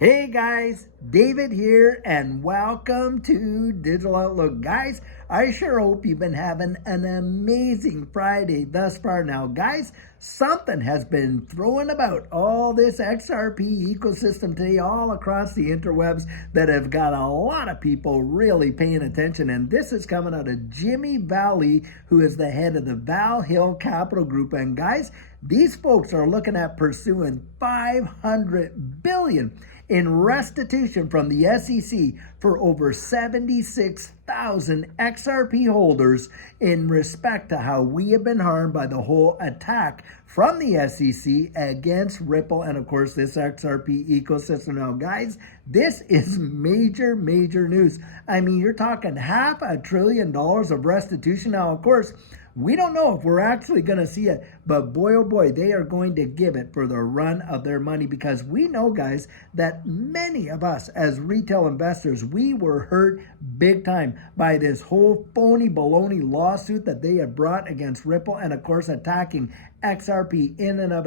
Hey guys, David here and welcome to Digital Outlook. Guys, I sure hope you've been having an amazing Friday thus far. Now guys, something has been throwing about all this XRP ecosystem today all across the interwebs that have got a lot of people really paying attention, and this is coming out of Jimmy Valley, who is the head of the Val Hill Capital Group. And guys, these folks are looking at pursuing $500 billion in restitution from the SEC for over 76,000 XRP holders in respect to how we have been harmed by the whole attack from the SEC against Ripple and, of course, this XRP ecosystem. Now, guys, this is major news. I mean, you're talking $500 billion of restitution. Now, of course, we don't know if we're actually going to see it, but boy, oh boy, they are going to give it for the run of their money, because we know, guys, that many of us as retail investors, we were hurt big time by this whole phony baloney lawsuit that they have brought against Ripple and, of course, attacking XRP in and of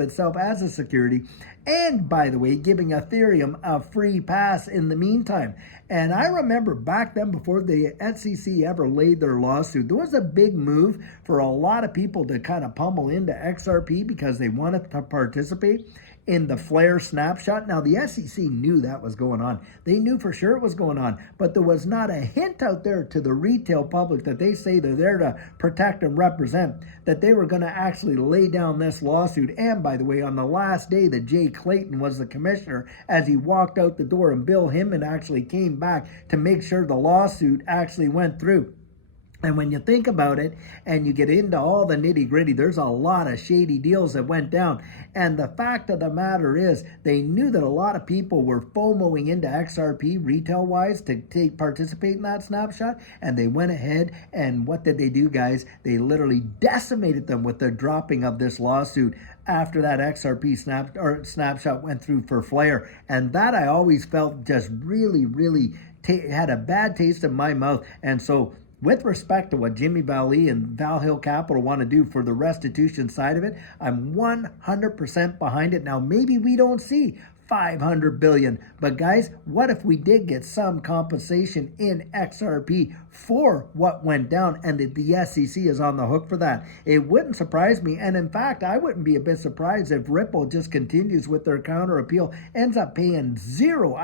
itself as a security, and by the way, giving Ethereum a free pass in the meantime. And I remember back then, before the SEC ever laid their lawsuit, there was a big move for a lot of people to kind of pummel into XRP because they wanted to participate in the flare snapshot. Now, the SEC knew that was going on. They knew for sure it was going on, but there was not a hint out there to the retail public that they say they're there to protect and represent, that they were going to actually lay down this lawsuit. And by the way, on the last day that Jay Clayton was the commissioner, as he walked out the door, and Bill Hinman actually came back to make sure the lawsuit actually went through. And when you think about it and you get into all the nitty gritty, there's a lot of shady deals that went down. And the fact of the matter is, they knew that a lot of people were FOMOing into XRP retail wise to participate in that snapshot. And they went ahead, and what did they do, guys? They literally decimated them with the dropping of this lawsuit after that XRP snapshot went through for flare. And that, I always felt, just really had a bad taste in my mouth. And so, with respect to what Jimmy Valley and Val Hill Capital want to do for the restitution side of it, I'm 100% behind it. Now, maybe we don't see $500 billion, but guys, what if we did get some compensation in XRP for what went down, and that the SEC is on the hook for that? It wouldn't surprise me, and in fact, I wouldn't be a bit surprised if Ripple just continues with their counter appeal, ends up paying zero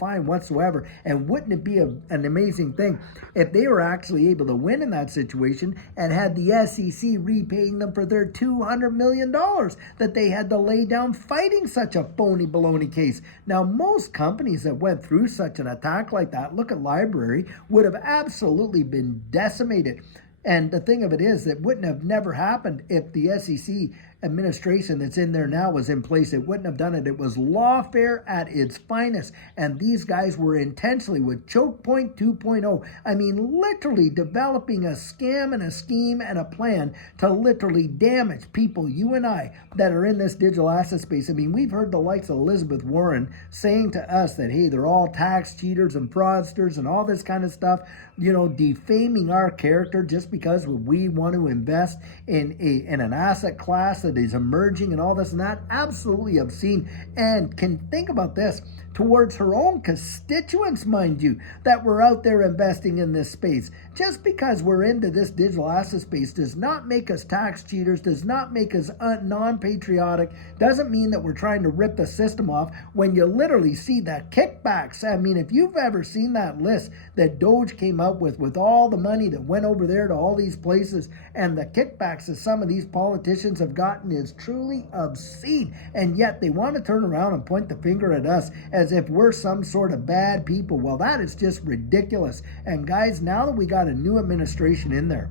fine whatsoever. And wouldn't it be an amazing thing if they were actually able to win in that situation and had the SEC repaying them for their $200 million that they had to lay down fighting such a phony baloney case? Now, most companies that went through such an attack like that, look at Library, would have absolutely been decimated. And the thing of it is, it wouldn't have never happened if the SEC administration that's in there now was in place. It wouldn't have done it. It was lawfare at its finest. And these guys were intentionally, with Choke Point 2.0, I mean, literally developing a scam and a scheme and a plan to literally damage people, you and I, that are in this digital asset space. I mean, we've heard the likes of Elizabeth Warren saying to us that, hey, they're all tax cheaters and fraudsters and all this kind of stuff, you know, defaming our character just because we want to invest in an asset class that is emerging and all this and that. Absolutely obscene. And can think about this, towards her own constituents, mind you, that we're out there investing in this space. Just because we're into this digital asset space does not make us tax cheaters, does not make us non-patriotic, doesn't mean that we're trying to rip the system off. When you literally see that kickbacks, I mean, if you've ever seen that list that Doge came up with all the money that went over there to all these places, and the kickbacks that some of these politicians have gotten, is truly obscene. And yet they want to turn around and point the finger at us as if we're some sort of bad people. Well, that is just ridiculous. And guys, now that we got a new administration in there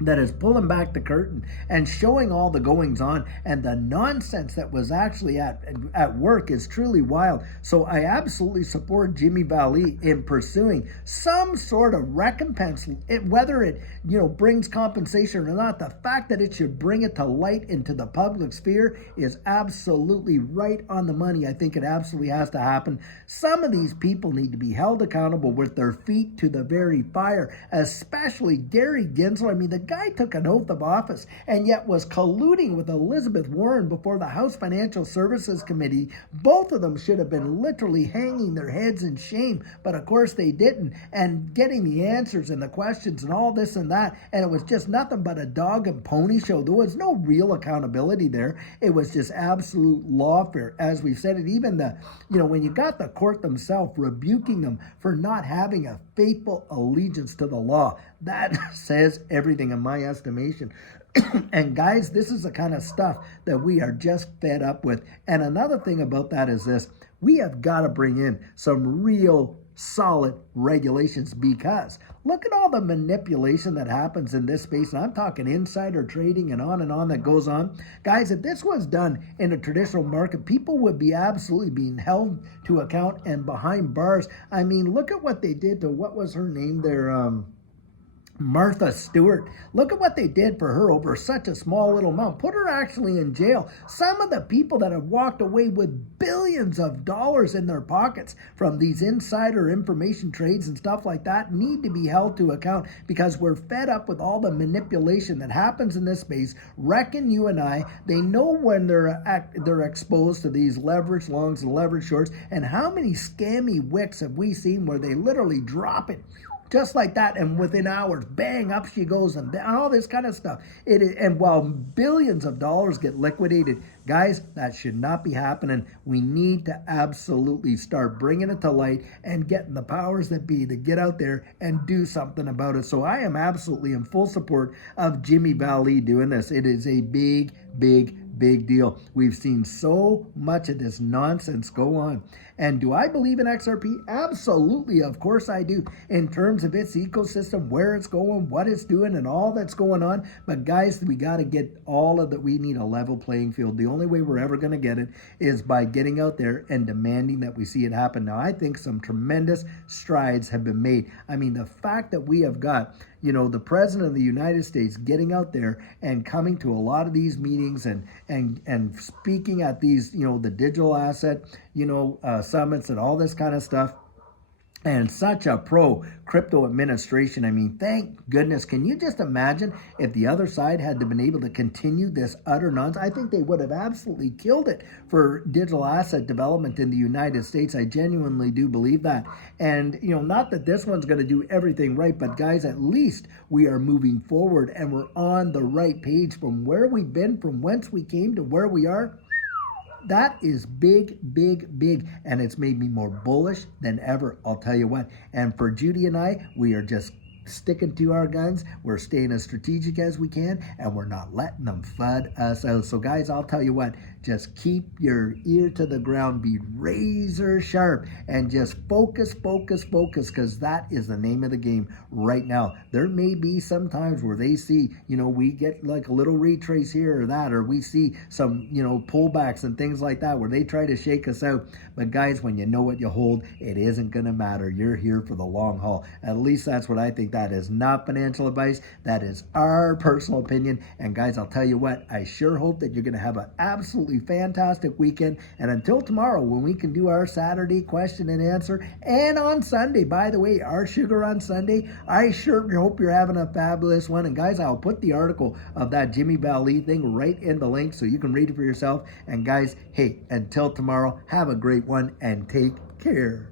that is pulling back the curtain and showing all the goings on, and the nonsense that was actually at work is truly wild. So I absolutely support Jimmy Valley in pursuing some sort of recompense, whether it, you know, brings compensation or not. The fact that it should bring it to light into the public sphere is absolutely right on the money. I think it absolutely has to happen. Some of these people need to be held accountable with their feet to the very fire, especially Gary Gensler. I mean, the guy took an oath of office and yet was colluding with Elizabeth Warren before the House Financial Services Committee. Both of them should have been literally hanging their heads in shame, but of course they didn't, and getting the answers and the questions and all this and that, and it was just nothing but a dog and pony show. There was no real accountability there. It was just absolute lawfare, as we've said it. Even when you got the court themselves rebuking them for not having a faithful allegiance to the law, that says everything in my estimation. And guys, this is the kind of stuff that we are just fed up with. And another thing about that is this: we have got to bring in some real solid regulations, because look at all the manipulation that happens in this space. And I'm talking insider trading and on that goes on. Guys, if this was done in a traditional market, people would be absolutely being held to account and behind bars. I mean, look at what they did to, what was her name there? Martha Stewart. Look at what they did for her over such a small little amount. Put her actually in jail. Some of the people that have walked away with billions of dollars in their pockets from these insider information trades and stuff like that need to be held to account, because we're fed up with all the manipulation that happens in this space. Reckon you and I, they know when they're exposed to these leverage longs and leverage shorts. And how many scammy wicks have we seen where they literally drop it just like that, and within hours, bang, up she goes, and all this kind of stuff. And while billions of dollars get liquidated, guys, that should not be happening. We need to absolutely start bringing it to light and getting the powers that be to get out there and do something about it. So I am absolutely in full support of Jimmy Valley doing this. It is a big deal. We've seen so much of this nonsense go on. And do I believe in XRP? Absolutely, of course I do, in terms of its ecosystem, where it's going, what it's doing, and all that's going on. But guys, we got to get all of that. We need a level playing field. The only way we're ever going to get it is by getting out there and demanding that we see it happen. Now, I think some tremendous strides have been made. I mean, the fact that we have got, the President of the United States getting out there and coming to a lot of these meetings and speaking at these, the digital asset, summits and all this kind of stuff. And such a pro-crypto administration. I mean, thank goodness. Can you just imagine if the other side had been able to continue this utter nonsense? I think they would have absolutely killed it for digital asset development in the United States. I genuinely do believe that. And, not that this one's going to do everything right, but guys, at least we are moving forward and we're on the right page from where we've been, from whence we came to where we are. That is big, and it's made me more bullish than ever, I'll tell you what. And for Judy and I, we are just sticking to our guns. We're staying as strategic as we can, and we're not letting them FUD us out. So guys, I'll tell you what, just keep your ear to the ground, be razor sharp, and just focus, because that is the name of the game right now. There may be some times where they see, we get like a little retrace here or that, or we see some, pullbacks and things like that where they try to shake us out. But guys, when you know what you hold, it isn't going to matter. You're here for the long haul. At least that's what I think. That is not financial advice. That is our personal opinion. And guys, I'll tell you what, I sure hope that you're going to have an absolutely fantastic weekend. And until tomorrow, when we can do our Saturday question and answer, and on Sunday, by the way, our sugar on Sunday, I sure hope you're having a fabulous one. And guys, I'll put the article of that Jimmy Valley thing right in the link so you can read it for yourself. And guys, hey, until tomorrow, have a great one and take care.